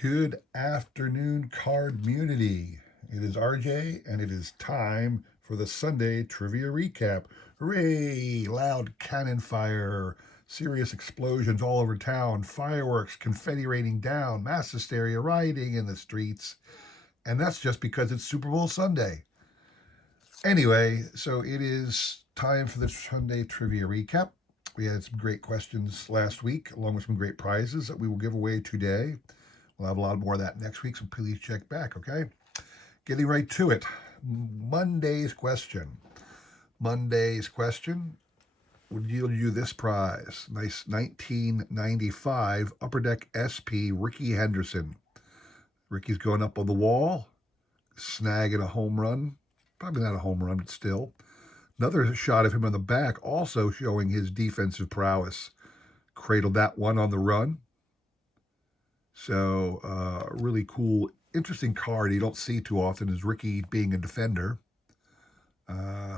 Good afternoon, card community. It is RJ, and it is time for the Sunday trivia recap. Hooray! Loud cannon fire, serious explosions all over town, fireworks, confetti raining down, mass hysteria rioting in the streets. And that's just because it's Super Bowl Sunday. Anyway, so it is time for the Sunday trivia recap. We had some great questions last week, along with some great prizes that we will give away today. We'll have a lot more of that next week, so please check back, okay? Getting right to it. Monday's question. Monday's question would yield you this prize. Nice 1995 Upper Deck SP Rickey Henderson. Rickey's going up on the wall, snagging a home run. Probably not a home run, but still. Another shot of him on the back, also showing his defensive prowess. Cradled that one on the run. So, really cool, interesting card you don't see too often is Rickey being a defender.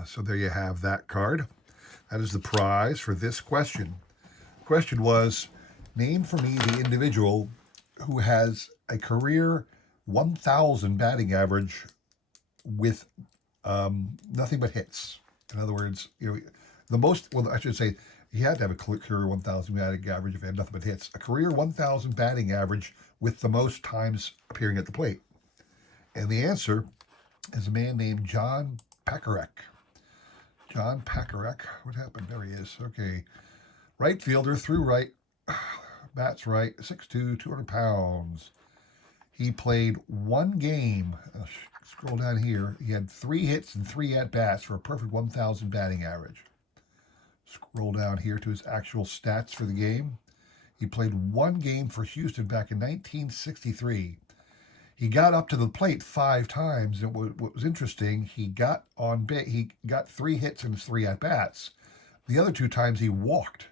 So there you have that card. That is the prize for this question. The question was, name for me the individual who has a career 1,000 batting average with nothing but hits. In other words, I should say, he had to have a career 1,000 batting average if he had nothing but hits. A career 1,000 batting average with the most times appearing at the plate. And the answer is a man named John Pakarek. John Pakarek. What happened? There he is. Okay. Right fielder, through right, bats right, 6'2", 200 pounds. He played one game. Scroll down here. He had 3 hits and 3 at-bats for a perfect 1,000 batting average. Scroll down here to his actual stats for the game. He played one game for Houston back in 1963. He got up to the plate 5 times. And what was interesting, he got 3 hits and 3 at bats. The other 2 times he walked,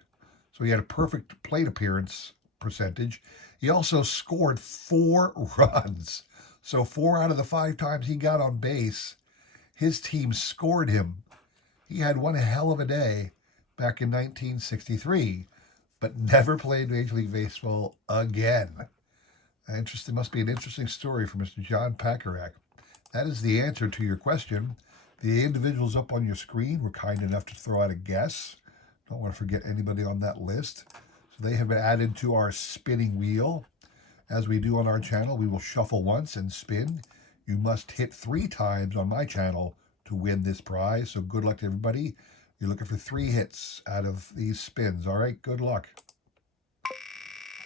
so he had a perfect plate appearance percentage. He also scored 4 runs. So 4 out of the 5 times he got on base, his team scored him. He had one hell of a day back in 1963, but never played Major League Baseball again. Interesting, must be an interesting story for Mr. John Pakarek. That is the answer to your question. The individuals up on your screen were kind enough to throw out a guess. Don't want to forget anybody on that list. So they have been added to our spinning wheel. As we do on our channel, we will shuffle once and spin. You must hit 3 times on my channel to win this prize. So good luck to everybody. You're looking for 3 hits out of these spins. All right, good luck.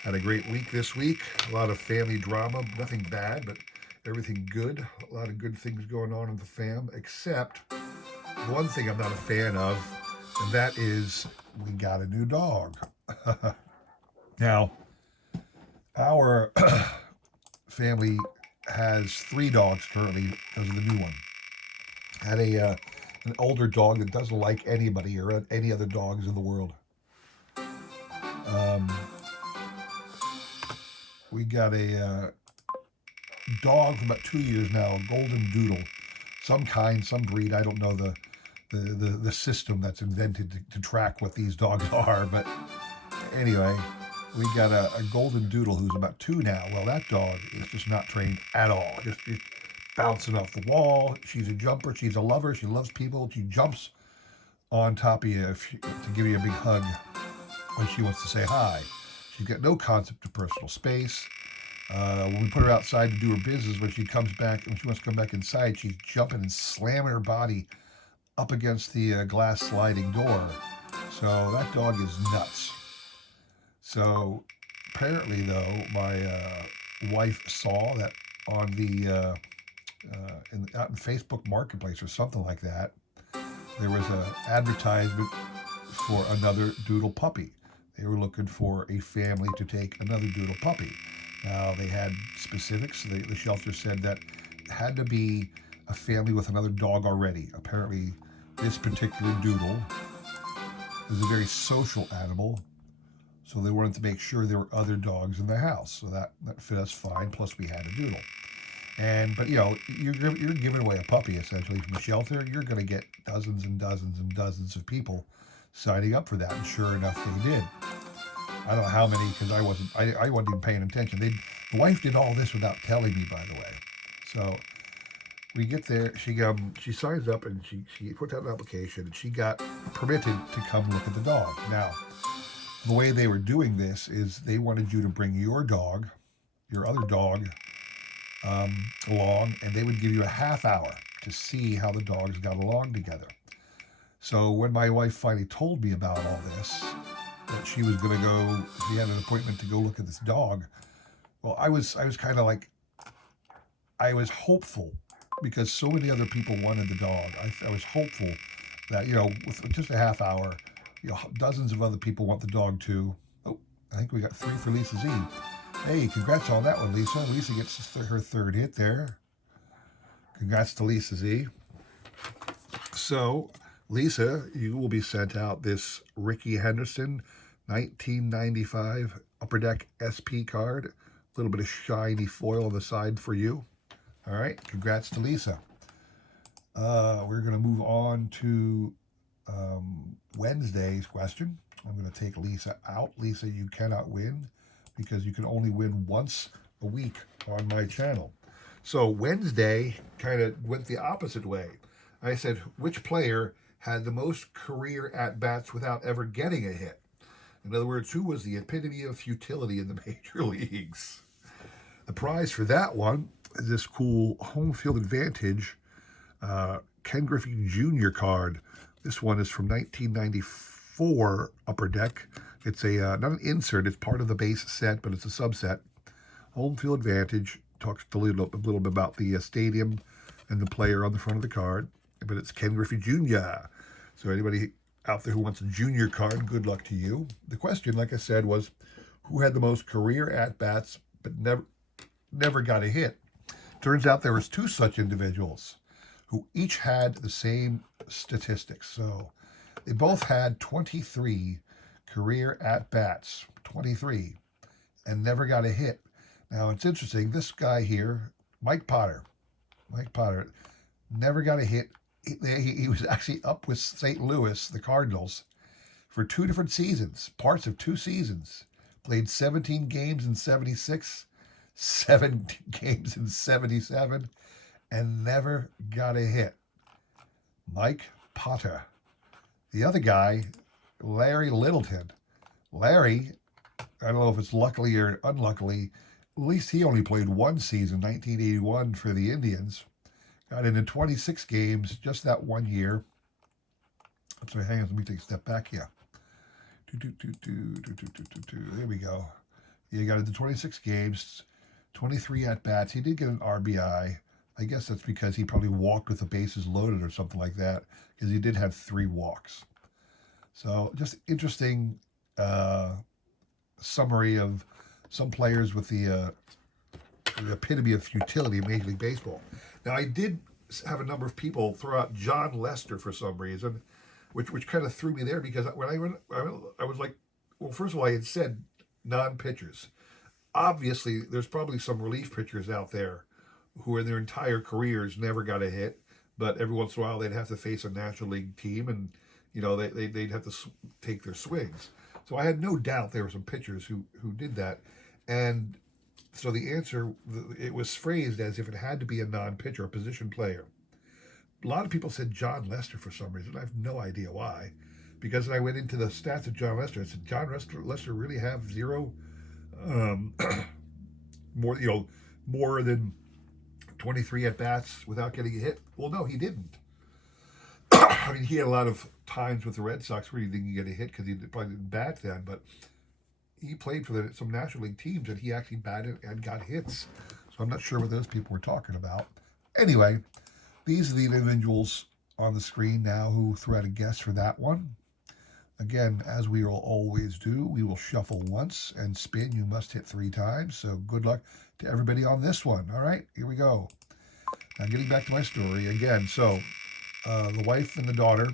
Had a great week this week. A lot of family drama. Nothing bad, but everything good. A lot of good things going on in the fam, except one thing I'm not a fan of, and that is we got a new dog. Now, our family has 3 dogs currently because of the new one. Had an older dog that doesn't like anybody or any other dogs in the world. We got a dog for about 2 years now, a golden doodle, some kind, some breed. I don't know the system that's invented to track what these dogs are, but anyway, we got a golden doodle who's about 2 now. Well, that dog is just not trained at all. Just bouncing off the wall. She's a jumper. She's a lover. She loves people. She jumps on top of you to give you a big hug when she wants to say hi. She's got no concept of personal space. When we put her outside to do her business, when she wants to come back inside, she's jumping and slamming her body up against the glass sliding door. So that dog is nuts. So apparently, though, my wife saw that on the out in Facebook Marketplace or something like that, there was an advertisement for another doodle puppy. They were looking for a family to take another doodle puppy. Now, they had specifics. The shelter said that it had to be a family with another dog already. Apparently, this particular doodle is a very social animal, so they wanted to make sure there were other dogs in the house. So that fit us fine, plus we had a doodle. But you're giving away a puppy essentially from a shelter. You're going to get dozens and dozens and dozens of people signing up for that, and sure enough, they did. I don't know how many because I wasn't even paying attention. The wife did all this without telling me, by the way. So we get there. She signs up and she puts out an application and she got permitted to come look at the dog. Now the way they were doing this is they wanted you to bring your dog, your other dog, along, and they would give you a half hour to see how the dogs got along together. So when my wife finally told me about all this, that she was going to go, she had an appointment to go look at this dog. Well, I was kind of like, I was hopeful because so many other people wanted the dog. I was hopeful that, with just a half hour, dozens of other people want the dog too. Oh, I think we got 3 for Lisa Z. Hey, congrats on that one, Lisa. Lisa gets her 3rd hit there. Congrats to Lisa Z. So, Lisa, you will be sent out this Rickey Henderson 1995 Upper Deck SP card. A little bit of shiny foil on the side for you. All right, congrats to Lisa. We're going to move on to Wednesday's question. I'm going to take Lisa out. Lisa, you cannot win because you can only win once a week on my channel. So Wednesday kind of went the opposite way. I said, which player had the most career at-bats without ever getting a hit? In other words, who was the epitome of futility in the major leagues? The prize for that one is this cool home field advantage Ken Griffey Jr. card. This one is from 1994 Upper Deck. It's not an insert, it's part of the base set, but it's a subset. Home field advantage talks a little bit about the stadium and the player on the front of the card, but it's Ken Griffey Jr. So anybody out there who wants a junior card, good luck to you. The question, like I said, was who had the most career at-bats but never got a hit? Turns out there was 2 such individuals who each had the same statistics. So they both had 23 career at-bats, 23, and never got a hit. Now, it's interesting. This guy here, Mike Potter, never got a hit. He was actually up with St. Louis, the Cardinals, for 2 different seasons, parts of 2 seasons. Played 17 games in 76, 7 games in 77, and never got a hit. Mike Potter. The other guy, Larry Littleton. Larry, I don't know if it's luckily or unluckily, at least he only played 1 season, 1981, for the Indians. Got into 26 games just that 1 year. I'm sorry, hang on, let me take a step back here. There we go. He got into 26 games, 23 at-bats. He did get an RBI. I guess that's because he probably walked with the bases loaded or something like that, because he did have 3 walks. So just interesting summary of some players with the epitome of futility in Major League Baseball. Now, I did have a number of people throw out John Lester for some reason, which kind of threw me there because when I was like, well, first of all, I had said non-pitchers. Obviously, there's probably some relief pitchers out there who in their entire careers never got a hit, but every once in a while they'd have to face a National League team and, they'd have to take their swings. So I had no doubt there were some pitchers who did that. And so the answer, it was phrased as if it had to be a non-pitcher, a position player. A lot of people said John Lester for some reason. I have no idea why. Because when I went into the stats of John Lester, I said, John Lester really have 0, more than 23 at-bats without getting a hit? Well, no, he didn't. I mean, he had a lot of times with the Red Sox where he didn't get a hit because he probably didn't bat then, but he played for some National League teams and he actually batted and got hits. So I'm not sure what those people were talking about. Anyway, these are the individuals on the screen now who threw out a guess for that one. Again, as we will always do, we will shuffle once and spin. You must hit 3 times. So good luck to everybody on this one. All right, here we go. Now getting back to my story again. So the wife and the daughter,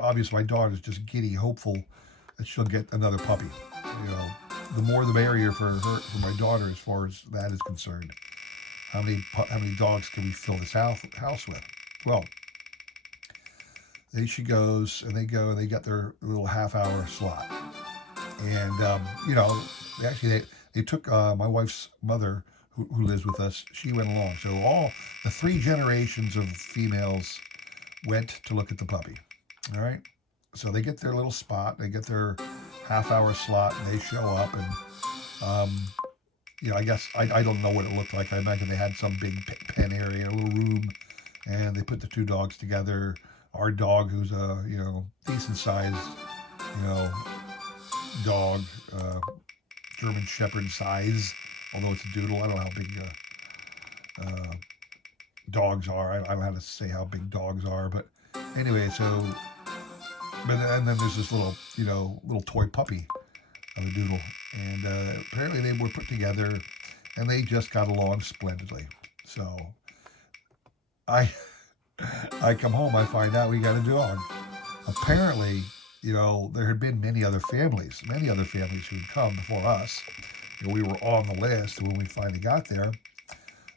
obviously my daughter's just giddy, hopeful that she'll get another puppy. The more the merrier for my daughter as far as that is concerned. How many dogs can we fill this house with? Well, there she goes, and they got their little half-hour slot. And they took my wife's mother, who lives with us. She went along, so all the three generations of females went to look at the puppy. All right, so they get their little spot, they get their half-hour slot, and they show up. And I guess I don't know what it looked like. I imagine they had some big pen area, a little room, and they put the two dogs together. Our dog, who's a decent sized you know dog, German Shepherd size, although it's a doodle. I don't know how big uh, dogs are. I don't know how to say how big dogs are, but anyway, and then there's this little toy puppy of a doodle, and apparently they were put together, and they just got along splendidly. So I I come home, I find out we got a dog. Apparently, there had been many other families who'd come before us. We were on the list when we finally got there.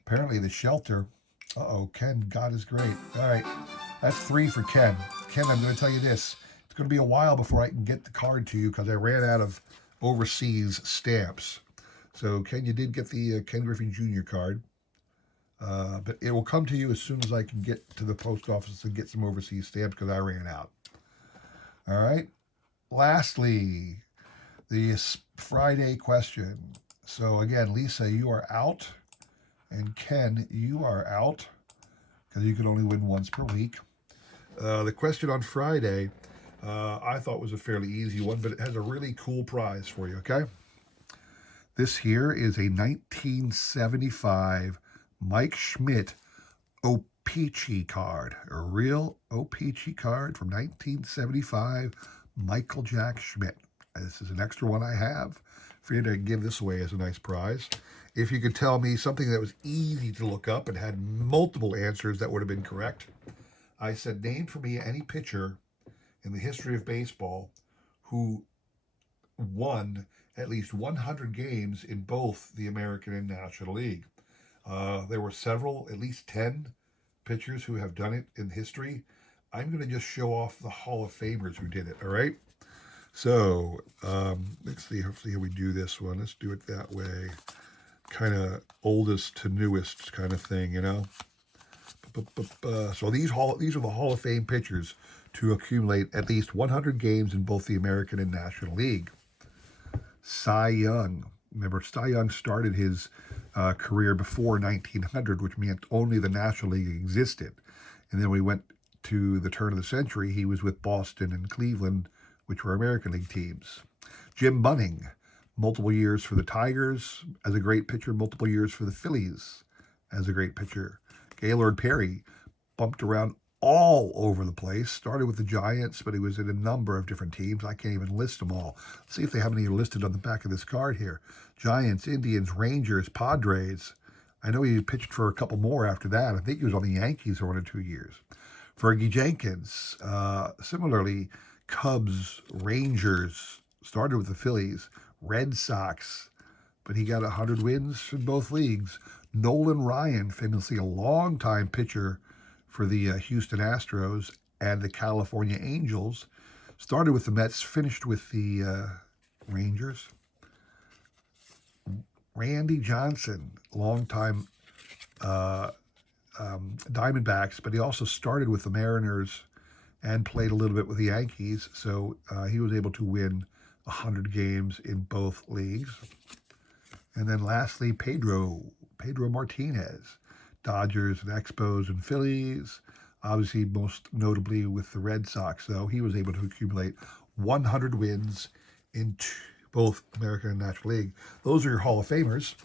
Apparently, the shelter. Ken, God is great. All right, that's 3 for Ken. Ken, I'm going to tell you this. It's going to be a while before I can get the card to you because I ran out of overseas stamps. So, Ken, you did get the Ken Griffey Jr. card. But it will come to you as soon as I can get to the post office and get some overseas stamps because I ran out. All right. Lastly, the Friday question. So again, Lisa, you are out, and Ken, you are out because you can only win once per week. The question on Friday, I thought was a fairly easy one, but it has a really cool prize for you. Okay. This here is a 1975 Mike Schmidt O-Pee-Chee card, a real O-Pee-Chee card from 1975, Michael Jack Schmidt. This is an extra one I have for you to give this away as a nice prize. If you could tell me something that was easy to look up and had multiple answers that would have been correct. I said, name for me any pitcher in the history of baseball who won at least 100 games in both the American and National League. There were several, at least 10 pitchers who have done it in history. I'm going to just show off the Hall of Famers who did it, all right? So, let's see how we do this one. Let's do it that way. Kind of oldest to newest kind of thing, So these are the Hall of Fame pitchers to accumulate at least 100 games in both the American and National League. Cy Young. Remember, Cy Young started his career before 1900, which meant only the National League existed. And then we went to the turn of the century, he was with Boston and Cleveland, which were American League teams. Jim Bunning, multiple years for the Tigers as a great pitcher, multiple years for the Phillies as a great pitcher. Gaylord Perry bumped around all over the place, started with the Giants, but he was in a number of different teams. I can't even list them all. Let's see if they have any listed on the back of this card here. Giants, Indians, Rangers, Padres. I know he pitched for a couple more after that. I think he was on the Yankees for 1 or 2 years. Fergie Jenkins, similarly, Cubs, Rangers, started with the Phillies, Red Sox, but he got 100 wins in both leagues. Nolan Ryan, famously a longtime pitcher for the Houston Astros and the California Angels, started with the Mets, finished with the Rangers. Randy Johnson, longtime Diamondbacks, but he also started with the Mariners and played a little bit with the Yankees, so he was able to win 100 games in both leagues. And then lastly, Pedro Martinez, Dodgers and Expos and Phillies, obviously most notably with the Red Sox, though. He was able to accumulate 100 wins in both American and National League. Those are your Hall of Famers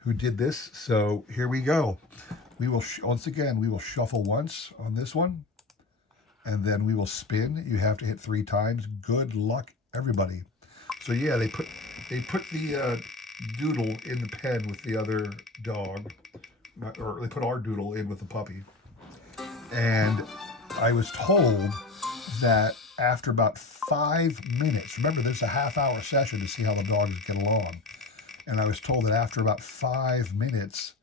who did this. So here we go. We will, once again, we will shuffle once on this one, and then we will spin. You have to hit 3 times. Good luck, everybody. So yeah, they put the doodle in the pen with the other dog, or they put our doodle in with the puppy. And I was told that after about 5 minutes, remember there's a half-hour session to see how the dogs get along, and I was told that after about 5 minutes,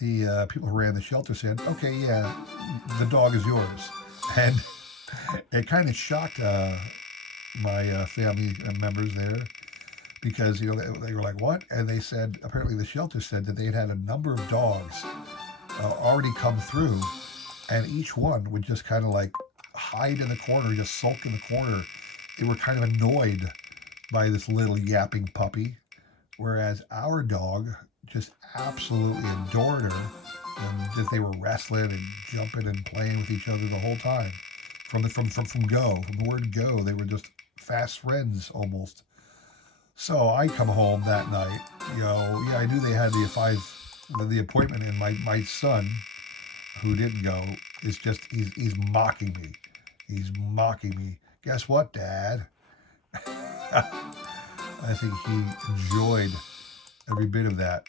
the people who ran the shelter said, okay, yeah, the dog is yours. And it kind of shocked my family members there. because they were like, what? And they said, apparently the shelter said that they had a number of dogs already come through, and each one would just kind of like hide in the corner, just sulk in the corner. They were kind of annoyed by this little yapping puppy, whereas our dog just absolutely adored her, and just they were wrestling and jumping and playing with each other the whole time. From the word go, they were just fast friends almost. So I come home that night, yeah, I knew they had the appointment, and my son, who didn't go, is just he's mocking me. He's mocking me. Guess what, Dad? I think he enjoyed every bit of that,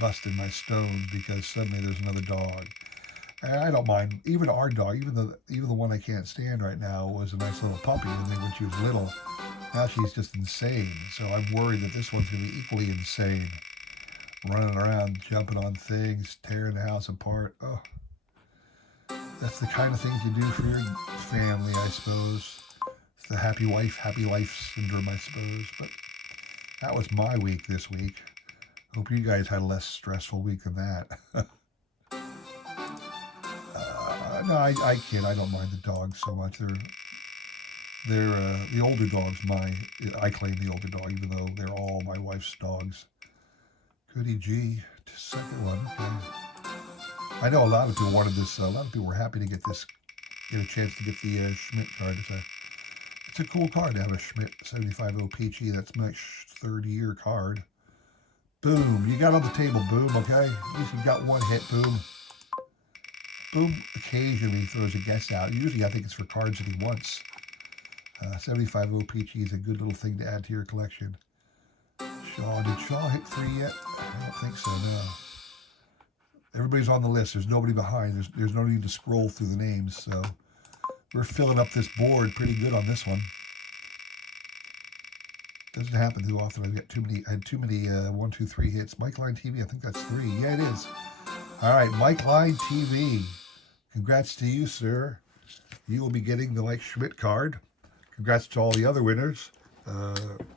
busting my stones because suddenly there's another dog. And I don't mind. Even our dog, even the one I can't stand right now, was a nice little puppy when she was little. Now she's just insane. So I'm worried that this one's going to be equally insane, running around, jumping on things, tearing the house apart. Oh, that's the kind of things you do for your family, I suppose. It's the happy wife, happy life syndrome, I suppose. But that was my week this week. Hope you guys had a less stressful week than that. No, I kid. I don't mind the dogs so much. They're the older dogs. I claim the older dog, even though they're all my wife's dogs. Goody G, second one. Okay. I know a lot of people wanted this. A lot of people were happy to get a chance to get the Schmidt card. It's a cool card to have a Schmidt 75 OPG. That's my third year card. Boom, you got on the table. Boom. Okay, at least you got one hit. Boom. Boom occasionally throws a guess out. Usually I think it's for cards that he wants. 75 OPG is a good little thing to add to your collection. Did Shaw hit 3 yet? I don't think so, no. Everybody's on the list. There's nobody behind. There's no need to scroll through the names, so we're filling up this board pretty good on this one. Doesn't happen too often. I had too many 1, 2, 3 hits. Mike Line TV, I think that's 3. Yeah, it is. All right, Mike Line TV. Congrats to you, sir. You will be getting the Mike Schmidt card. Congrats to all the other winners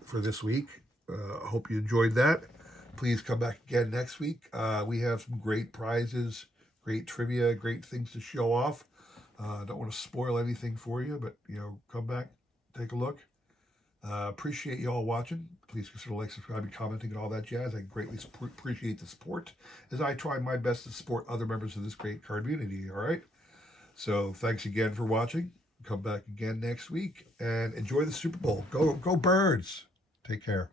for this week. Hope you enjoyed that. Please come back again next week. We have some great prizes, great trivia, great things to show off. Don't want to spoil anything for you, but come back, take a look. Appreciate you all watching. Please consider like, subscribing, commenting, and all that jazz. I greatly appreciate the support as I try my best to support other members of this great card community. All right. So thanks again for watching. Come back again next week and enjoy the Super Bowl. Go Birds. Take care.